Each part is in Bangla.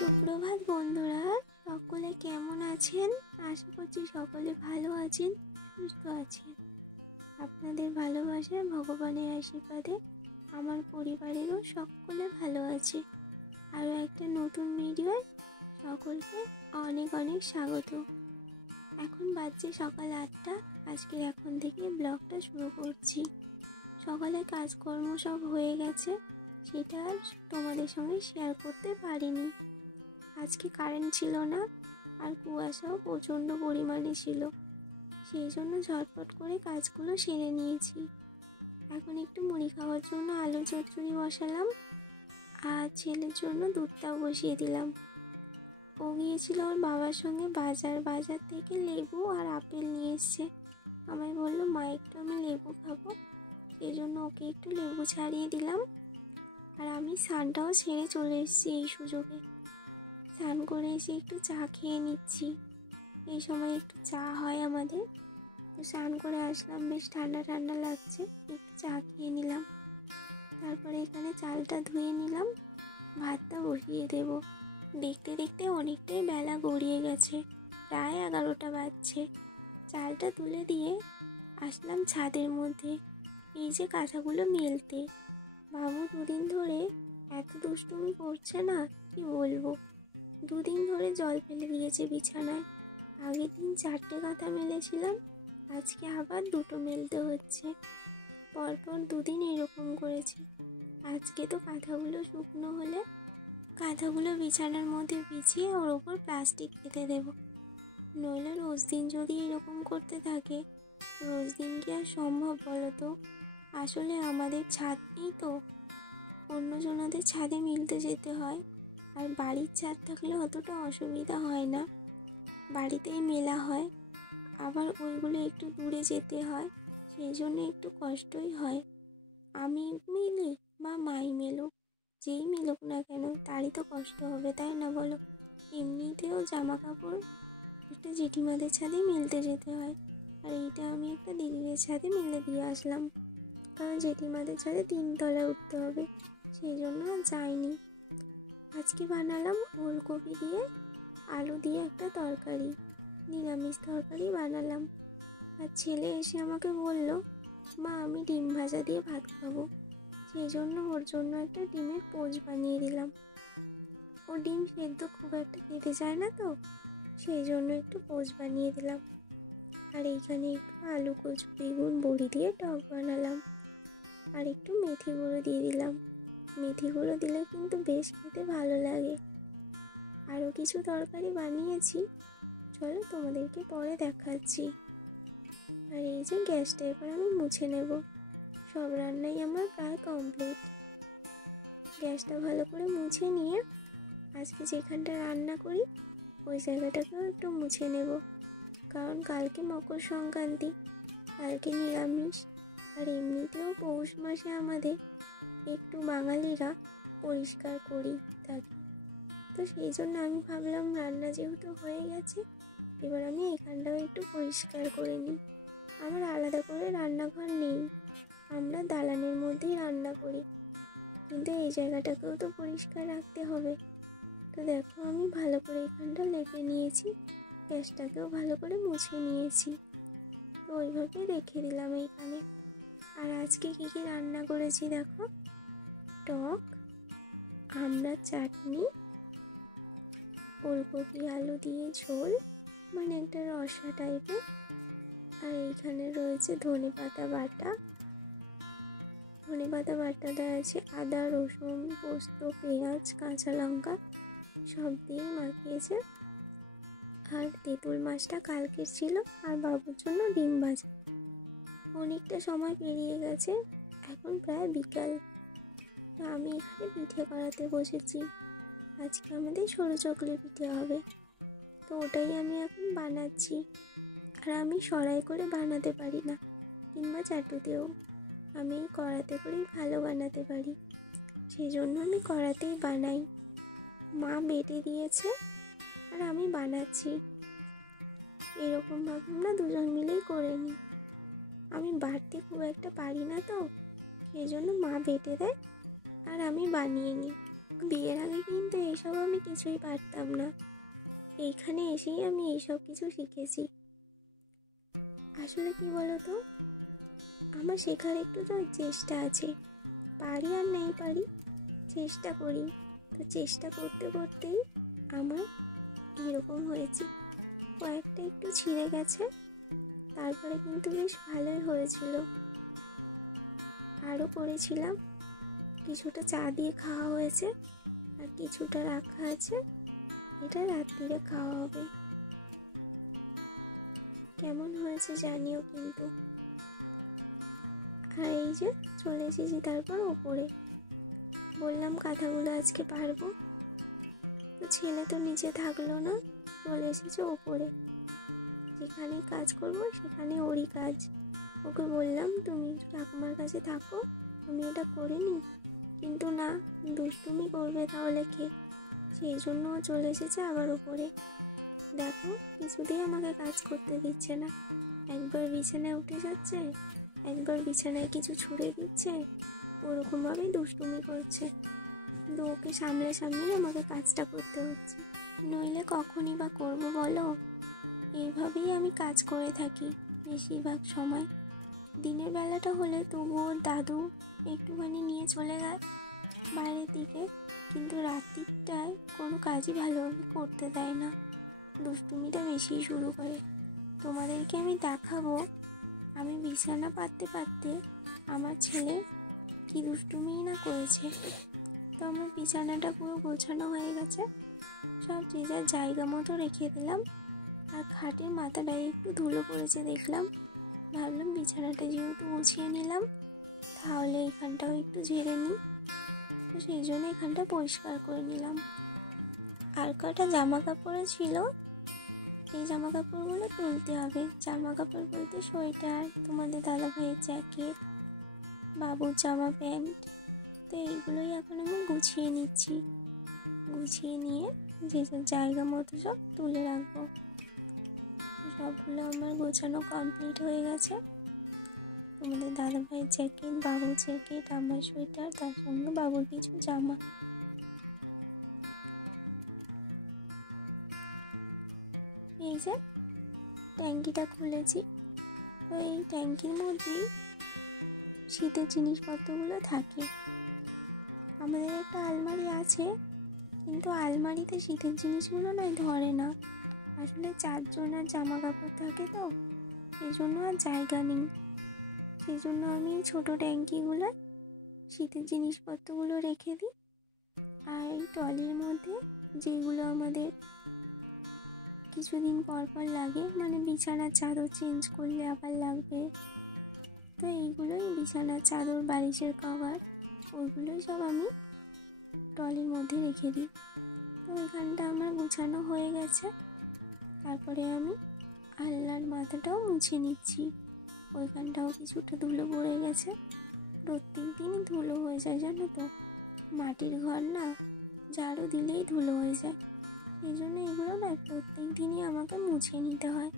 সুপ্রভাত বন্ধুরা, সকলে কেমন আছেন? আশা করছি সকলে ভালো আছেন, সুস্থ আছেন। আপনাদের ভালোবাসায়, ভগবানের আশীর্বাদে আমার পরিবারেরও সকলে ভালো আছে। আরও একটা নতুন ভিডিও সকলকে অনেক অনেক স্বাগত। এখন বাজছে সকাল 8টা। আজকের এখন থেকে ব্লগটা শুরু করছি। সকালে কাজকর্ম সব হয়ে গেছে, সেটা আর তোমাদের সঙ্গে শেয়ার করতে পারিনি। আজকে কারেন্ট ছিল না, আর কুয়াশাও প্রচণ্ড পরিমাণে ছিল, সেই জন্য ঝটপট করে কাজগুলো সেরে নিয়েছি। এখন একটু মুড়ি খাওয়ার জন্য আলু চচ্চড়ি বসালাম, আর ছেলের জন্য দুধটাও বসিয়ে দিলাম। ও গিয়েছিল ওর বাবার সঙ্গে বাজার থেকে লেবু আর আপেল নিয়ে এসছে। আমায় বললো, মা একটু আমি লেবু খাবো, সেই জন্য ওকে একটু লেবু ছাড়িয়ে দিলাম। আর আমি স্নানটাও সেরে চলে এসেছি এই সুযোগে। স্নান করে এসে একটু চা খেয়ে নিচ্ছি। এই সময় একটু চা হয় আমাদের, তো স্নান করে আসলাম, বেশ ঠান্ডা ঠান্ডা লাগছে, একটু চা খেয়ে নিলাম। তারপরে এখানে চালটা ধুয়ে নিলাম, ভাতটা বসিয়ে দেব। দেখতে দেখতে অনেকটাই বেলা গড়িয়ে গেছে, প্রায় 11টা বাজছে। চালটা তুলে দিয়ে আসলাম ছাদের মধ্যে, এই যে কাঁথাগুলো মেলতে। বাবু দুদিন ধরে এত দুষ্টুমি করছে না, কি বলবো। দুদিন ধরে জল ফেলে দিয়েছে বিছানায়। আগের দিন 4টে কাঁথা মেলেছিলাম, আজকে আবার 2টো মেলতে হচ্ছে। পরপর দুদিন এরকম করেছে। আজকে তো কাঁথাগুলো শুকনো হলে কাঁথাগুলো বিছানার মধ্যে বিছিয়ে ওর ওপর প্লাস্টিক পেতে দেব। নইলে রোজ দিন যদি এরকম করতে থাকে, রোজ দিন কি আর সম্ভব বলো তো? আসলে আমাদের ছাদ নেই তো, অন্যজনাদের ছাদে মিলতে যেতে হয়। আর বাড়ির ছাদ থাকলে অতটা অসুবিধা হয় না, বাড়িতেই মেলা হয়। আবার ওইগুলো একটু দূরে যেতে হয়, সেই জন্য একটু কষ্টই হয়। আমি মেলি বা মাই মেলুক, যেই মেলুক না কেন, তারই তো কষ্ট হবে, তাই না বলো? এমনিতেও জামা কাপড় একটা জেঠিমাদের ছাদে মেলতে যেতে হয়, আর এইটা আমি একটা দিদিদের ছাদে মেলে দিয়ে আসলাম, কারণ জেঠিমাদের ছাদে 3 তলায় উঠতে হবে, সেই জন্য আর যাইনি। আজকে বানালাম ওলকপি দিয়ে আলু দিয়ে একটা তরকারি, নিরামিষ তরকারি বানালাম। আর ছেলে এসে আমাকে বলল, মা আমি ডিম ভাজা দিয়ে ভাত খাবো, সেই জন্য ওর জন্য একটা ডিমের পোচ বানিয়ে দিলাম। ও ডিম সেদ্ধ খুব একটা খেতে চায় না, তো সেই জন্য একটু পোচ বানিয়ে দিলাম। আর এইখানে একটু আলু কচু বেগুন বড়ি দিয়ে টক বানালাম, আর একটু মেথি গুঁড়ো দিয়ে দিলাম। মেথি গুঁড়ো দিলে কিন্তু বেশ খেতে ভালো লাগে। আরও কিছু তরকারি বানিয়েছি, চলো তোমাদেরকে পরে দেখাচ্ছি। আর এই যে গ্যাসটা এবার আমি মুছে নেব। সব রান্নাই আমার প্রায় কমপ্লিট। গ্যাসটা ভালো করে মুছে নিয়ে আজকে যেখানটা রান্না করি ওই জায়গাটাকেও একটু মুছে নেব, কারণ কালকে মকর সংক্রান্তি, কালকে নিরামিষ। আর এমনিতেও পৌষ মাসে আমাদের একটু বাঙালিরা পরিষ্কার করি থাকি, তো সেই জন্য আমি ভাবলাম রান্না যেহেতু হয়ে গেছে, এবার আমি এখানটাও একটু পরিষ্কার করে নিই। আমার আলাদা করে রান্নাঘর নেই, আমরা দালানের মধ্যেই রান্না করি, কিন্তু এই জায়গাটাকেও তো পরিষ্কার রাখতে হবে। তো দেখো আমি ভালো করে এখানটা লেপে নিয়েছি, গ্যাসটাকেও ভালো করে মুছে নিয়েছি, তো ওইভাবে রেখে দিলাম এইখানে। আর আজকে কী কী রান্না করেছি দেখো, টক, আমড়ার চাটনি, ওলকপি আলু দিয়ে ঝোল, মানে একটা রসা টাইপের। আর এইখানে রয়েছে ধনেপাতা বাটা। ধনেপাতা বাটাটা আছে আদা রসুন পোস্ত পেঁয়াজ কাঁচা লঙ্কা সব দিয়ে মাখিয়েছে। আর তেঁতুল মাছটা কালকের ছিল, আর বাবুর জন্য ডিম ভাজা। অনেকটা সময় পেরিয়ে গেছে, এখন প্রায় বিকাল। তো আমি এখানে পিঠে করাতে বসেছি। আজকে আমাদের সরু চকলি পিঠে হবে, তো ওটাই আমি এখন বানাচ্ছি। আর আমি সরাই করে বানাতে পারি না, কিংবা চাটুতেও, আমি কড়াতে করেই ভালো বানাতে পারি, সেই জন্য আমি কড়াতেই বানাই। মা বেটে দিয়েছে আর আমি বানাচ্ছি, এরকমভাবে আমরা দুজন মিলেই করে নিই। আমি বাড়তে খুব একটা পারি না, তো সেই জন্য মা বেটে দেয় আর আমি বানিয়ে নিই। বিয়ের আগে কিন্তু এইসব আমি কিছুই পারতাম না। এইখানে এসেই আমি এইসব কিছু শিখেছি। আসলে কি বলতো, আমার শেখার একটু তো চেষ্টা আছে। পারি আর নেই পারি, চেষ্টা করি। তো চেষ্টা করতে করতেই আমার এরকম হয়েছে। কয়েকটা একটু ছিঁড়ে গেছে, তারপরে কিন্তু বেশ ভালোই হয়েছিল। আরও করেছিলাম, কিছুটা চা দিয়ে খাওয়া হয়েছে আর কিছুটা রাখা আছে, এটা রাত্রিরে খাওয়া হবে। কেমন হয়েছে জানিও কিন্তু। আর এই যে চলে এসেছি তারপর ওপরে। বললাম কাঁথাগুলো আজকে পারবো, তো ছেলে তো নিচে থাকলো না, চলে এসেছে ওপরে। যেখানে কাজ করবো সেখানে ওরই কাজ। ওকে বললাম তুমি ঠাকুমার কাছে থাকো, আমি এটা করে নিই, কিন্তু না, দুষ্টুমি করবে তাহলে কে, সেই জন্য ও চলে এসেছে আবার ওপরে। দেখো কিছুতেই আমাকে কাজ করতে দিচ্ছে না, একবার বিছানায় উঠে যাচ্ছে, একবার বিছানায় কিছু ছুঁড়ে দিচ্ছে, ওরকমভাবেই দুষ্টুমি করছে। কিন্তু ওকে সামলে সামলেই আমাকে কাজটা করতে হচ্ছে, নইলে কখনই বা করবো বলো। এইভাবেই আমি কাজ করে থাকি বেশিরভাগ সময়। দিনের বেলাটা হলে তবুও দাদু একটুখানি নিয়ে চলে যায় বাইরের দিকে, কিন্তু রাত্রিটায় কোনো কাজই ভালোভাবে করতে দেয় না, দুষ্টুমিটা বেশি শুরু করে। তোমাদেরকে আমি দেখাবো আমি বিছানা পাততে পাততে আমার ছেলে কি দুষ্টুমি না করেছে। তো আমার বিছানাটা পুরো গোছানো হয়ে গেছে, সব যে যার জায়গা মতো রেখে দিলাম। আর খাটের মাথাটায় একটু ধুলো পড়েছে দেখলাম, ভাবলাম বিছানাটা যেহেতু গুছিয়ে নিলাম তাহলে এখানটাও একটু ঝেড়ে নিই, তো সেই জন্য এখানটা পরিষ্কার করে নিলাম। আর কটা জামা কাপড় ছিল, এই জামা কাপড়গুলো তুলতে হবে। জামা কাপড় বলতে সোয়েটার, তোমাদের দাদা ভাইয়ের জ্যাকেট, বাবুর জামা প্যান্ট, তো এইগুলোই এখন আমি গুছিয়ে নিচ্ছি। গুছিয়ে নিয়ে যে যার জায়গা মতো সব তুলে রাখবো। সবগুলো আমার গোছানো কমপ্লিট হয়ে গেছে। তোমাদের দাদা ভাইয়ের জ্যাকেট, বাবুর জ্যাকেট, আমার সোয়েটার, তার সঙ্গে বাবুর কিছু জামা। এই যে ট্যাঙ্কিটা খুলেছি, তো এই ট্যাঙ্কির মধ্যেই শীতের জিনিসপত্রগুলো থাকে। আমাদের একটা আলমারি আছে, কিন্তু আলমারিতে শীতের জিনিসগুলো নয় ধরে না। আসলে 4 জনের জামা কাপড় থাকে, তো সেই জন্য আর জায়গা নেই। সেই জন্য আমি ছোটো ট্যাঙ্কিগুলো শীতের জিনিসপত্রগুলো রেখে দিই। আর এই ট্রলির মধ্যে যেগুলো আমাদের কিছুদিন পর পর লাগে, মানে বিছানার চাদর চেঞ্জ করলে আবার লাগবে, তো এইগুলোই বিছানার চাদর, বালিশের কভার, ওইগুলোই সব আমি ট্রলির মধ্যে রেখে দিই। তো ওইখানটা আমার গুছানো হয়ে গেছে। তারপরে আমি আলনার মাথাটাও মুছে নিচ্ছি, ওইখানটাও কিছুটা ধুলো পড়ে গেছে। প্রত্যেক দিনই ধুলো হয়ে যায় জানো তো, মাটির ঘর না, ঝাড়ু দিলেই ধুলো হয়ে যায়। সেই জন্য এগুলো না প্রত্যেক দিনই আমাকে মুছে নিতে হয়।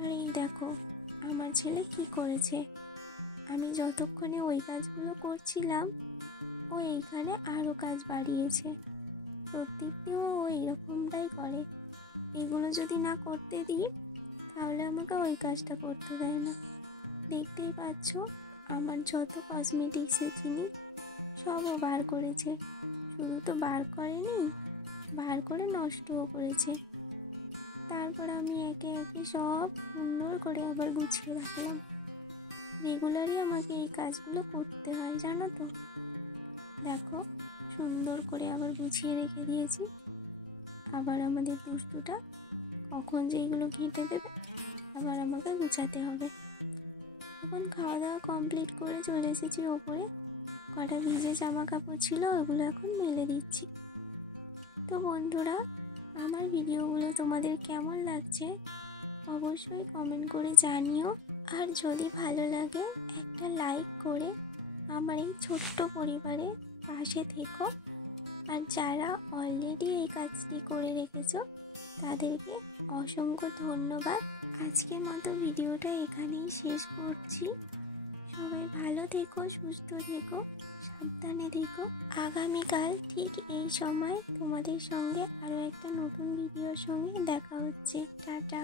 আর এই দেখো আমার ছেলে কি করেছে, আমি যতক্ষণে ওই কাজগুলো করছিলাম ও এইখানে আরও কাজ বাড়িয়েছে। প্রত্যেক দিন ও এইরকমটাই করে, এগুলো যদি না করতে দিই তাহলে আমাকে ওই কাজটা করতে দেয় না। দেখতেই পাচ্ছ আমার যত কসমেটিক্সের জিনিস সবও বার করেছে, শুধু তো বার করেনি, বার করে নষ্টও করেছে। তারপর আমি একে একে সব সুন্দর করে আবার গুছিয়ে রাখলাম। রেগুলারই আমাকে এই কাজগুলো করতে হয় জানো তো। দেখো সুন্দর করে আবার গুছিয়ে রেখে দিয়েছি। আবার আমাদের দুষ্টুটা কখন যে এগুলো ঘেঁটে দেবে, আবার আমাকে গুছাতে হবে। এখন খাওয়া দাওয়া কমপ্লিট করে চলে এসেছি ওপরে। কটা ভিজে জামা কাপড় ছিল, ওগুলো এখন মেলে দিচ্ছি। তো বন্ধুরা, আমার ভিডিওগুলো তোমাদের কেমন লাগছে অবশ্যই কমেন্ট করে জানিও। আর যদি ভালো লাগে একটা লাইক করে আমার এই ছোট্ট পরিবারের পাশে থেকো। আর যারা অলরেডি এই কাজটি করে রেখেছো তাদেরকে অসংখ্য ধন্যবাদ। আজকের মতো ভিডিওটা এখানেই শেষ করছি। সবাই ভালো থেকো, সুস্থ থেকো, সাবধানে থেকো। আগামীকাল ঠিক এই সময় তোমাদের সঙ্গে আরও একটা নতুন ভিডিওর সঙ্গে দেখা হচ্ছে। টাটা।